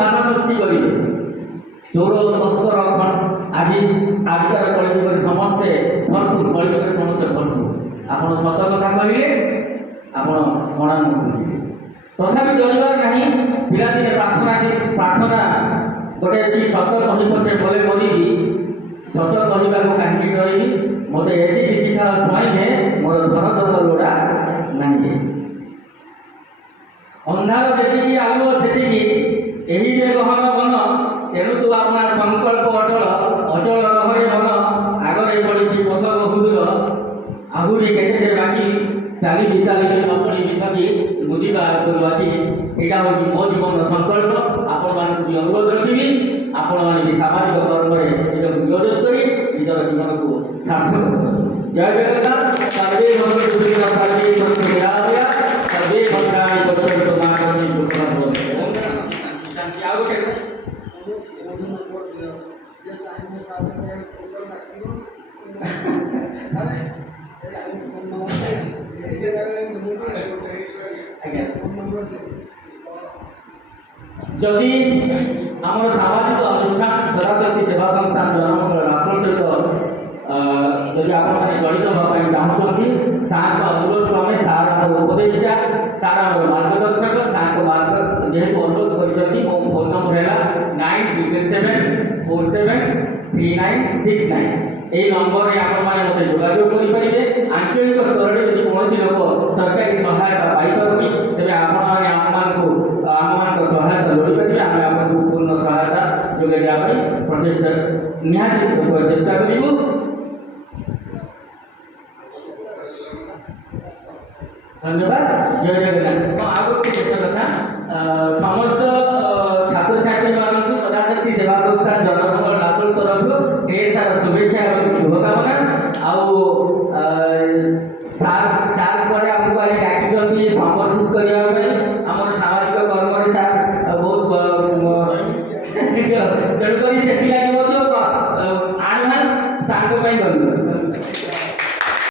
ବାନ ସୃଷ୍ଟି କରିବେ। ଚୋର ତସ୍କର ଆଜିକାର କଳିଯୁଗରେ ସମସ୍ତେ ଭରପୁର, କଳିଯୁଗରେ ସମସ୍ତେ ଭରପୁର। ଆପଣ ସତ କଥା କହିଲେ ଆପଣ ମଣା ମୁକୁଯିବେ। ତଥାପି ଡରିବାର ନାହିଁ। ପିଲାଦିନେ ପ୍ରାର୍ଥନା ଗୋଟେ ଅଛି, ସତ କହି ପଛେ ବୋଲେ ମରିବି, ସତ କହିବାକୁ କାହିଁକି ଡରିବି, ମୋତେ ଏତିକି ଶିଖା ସ୍ୱାଇଁ ମୋର ଧନ ଦମ୍ଭ ଲୋଡ଼ା ନାହିଁ। ଅନ୍ଧାର ଯେତିକି ଆଲୁଅ ସେତିକି ଏହି ଯେ ଗହନ ବନ, ତେଣୁ ତୁ ଆପଣା ସଂକଳ୍ପ ଅଟଳ, ଅଚଳ ରହରେ ମନ, ଆଗରେ ପଡ଼ିଛି ପଥ ବହୁଦୂର, ଆହୁରି କେତେ ଯେ ବାକି, ଚାଲିବି ନ ପଡ଼ିବି ଥକି, ବୁଝିବା ତୋର ଆଖି। ଏଇଟା ହେଉଛି ମୋ ଜୀବନର ସଂକଳ୍ପ। ଆପଣମାନଙ୍କୁ ବି ଅନୁରୋଧ ରଖିବି, ଆପଣମାନେ ବି ସାମାଜିକ କର୍ମରେ ନିଜକୁ ନିୟୋଜିତ କରି ନିଜର ଜୀବନକୁ ସାର୍ଥକ କରନ୍ତୁ। ଜୟ ଜଗନ୍ନାଥ। ସର୍ବେ ଭବନ୍ତୁ ସୁଖିନଃ, ସର୍ବେ ସन्तୁ ନିରାମୟା, ସର୍ବେ ଭଦ୍ରାଣି ପଶ୍ୟନ୍ତୁ ମା କଶ୍ଚିତ୍ ଦୁଃଖଂ ଭବେତ୍। ଶାନ୍ତି। ଆଉ ଗୋଟେ যদি আমার সামাজিক অনুষ্ঠান সরাসরি সেবা সংস্থান জনমঙ্গল রাষ্ট্র সহিত যদি আপনার জড়িত হওয়া চাহুଛନ୍ତି, সার অনুরোধ ক্রমে সার আমার উপদেষ্টা, সার আমার মার্গদর্শক, সার মার্গ যেহেতু অনুরোধ করেছেন, মো ফোন নম্বর হল 9277473969। এই নম্বরে আপনার মতো যোগাযোগ করে। আঞ্চলিক স্তরে যদি কৌশি লোক সরকারি সহায়তা পাইপারি, তবে আপনার আমার সহায়তা লোড়ি পারে। আমি আপনার পূর্ণ সহায়তা যোগাই দেওয়া প্রচেষ্টা নিহতি চেষ্টা করব। ধন্যবাদ। জয় জগন্নাথ। আর গোটে বিশেষ কথা, সমস্ত ছাত্রছাত্রী মানুষ সদাশক্তি সেবা সংস্থান জনমঙ্গল রাষ্ট্র তরফ ঢের সারা শুভেচ্ছা এবং শুভকামনা। সার পরে আমাকে আজ ডাকিଛନ୍ତି সম্বোধিত করা। আমার সামাজিক কর্মরে সার বহুত তেণুকরি সেলাগি আডভান্স সার করি।